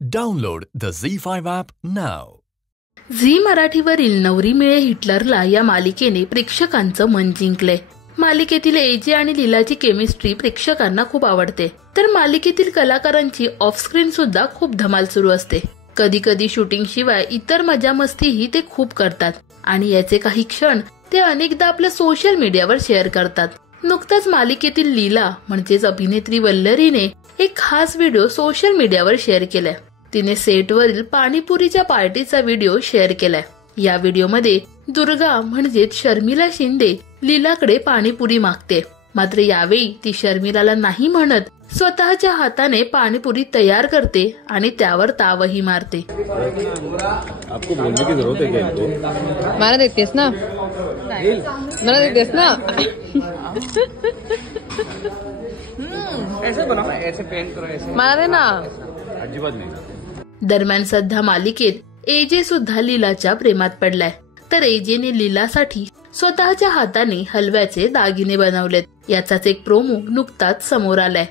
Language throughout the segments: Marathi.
Download the Z5 app now. Zee मराठीवरील नवरी मिळे हिटलरला या मालिकेने प्रेक्षकांचं मन जिंकले. मालिकेतील एजे आणि लीलाची केमिस्ट्री प्रेक्षकांना खूप आवडते. तर मालिकेतील कलाकारांची ऑफ स्क्रीन सुद्धा खूप धमाल सुरू असते. कधी कधी शूटिंग शिवाय इतर मजा मस्तीही ते खूप करतात आणि याचे काही क्षण ते अनेकदा आपल्या सोशल मीडियावर शेअर करतात. नुकताच मालिकेतील लीला म्हणजेच अभिनेत्री वल्लरीने एक खास व्हिडिओ सोशल मीडियावर शेअर केलाय. तिने सेटवरील पाणीपुरीच्या पार्टीचा व्हिडिओ शेअर केलाय. या व्हिडिओमध्ये दुर्गा म्हणजेच शर्मिला शिंदे लीलाकडे पाणीपुरी मागते. मात्र यावेळी ती शर्मिलाला नाही म्हणत स्वतःच्या हाताने पाणीपुरी तयार करते आणि त्यावर तावही मारते. आपको बोलने की जरूरत है क्या इनको? मला देतेस ना, मला देतेस ना. ऐसे बनाओ, ऐसे पेन करो, ऐसे. मला दे ना. अजिबात नाही. दरम्यान सध्या मालिकेत एजे सुद्धा लीलाच्या प्रेमात पडलाय. तर एजेने लीलासाठी स्वतःच्या हाताने हलव्याचे दागिने बनवलेत. याचाच एक प्रोमो नुकताच समोर आलाय.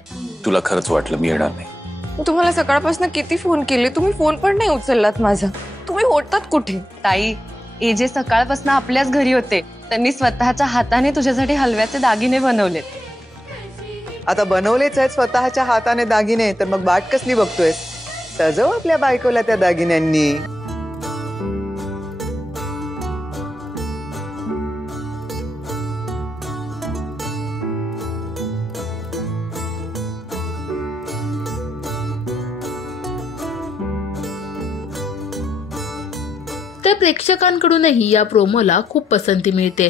तुला खरंच वाटलं मी येणार नाही? तुम्हाला सकाळपासून किती फोन केले, तुम्ही फोन पण नाही उचललात माझा. तुम्ही होतात कुठे? ताई, एजे सकाळपासून आपल्याच घरी होते. त्यांनी स्वतःच्या हाताने तुझ्यासाठी हलव्याचे दागिने बनवलेत. आता बनवलेच आहेत स्वतःच्या हाताने दागिने, तर मग वाट कसली बघतोयस? सजव आपल्या बायकोला त्या दागिन्यांनी. तर प्रेक्षकांकडूनही या प्रोमोला खूप पसंती मिळते.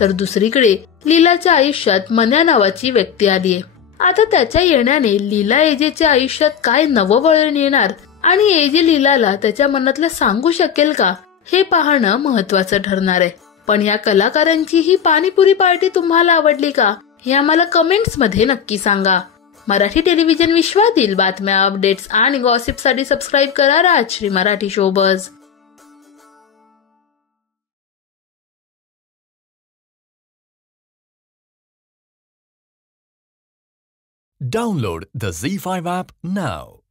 तर दुसरीकडे लीलाच्या आयुष्यात मन्या नावाची व्यक्ती आलीये. आता त्याच्या येण्याने लीला एजेच्या आयुष्यात काय नवं वळण येणार आणि एजे लीलाला त्याच्या मनातलं सांगू शकेल का, हे पाहणं महत्वाचं ठरणार आहे. पण या कलाकारांची ही पाणीपुरी पार्टी तुम्हाला आवडली का, हे आम्हाला कमेंट्स मध्ये नक्की सांगा. मराठी टेलिव्हिजन विश्वातील बातम्या, अपडेट्स आणि गॉसिपसाठी सबस्क्राईब करा Rajshri Marathi showbiz. Download the Z5 app now.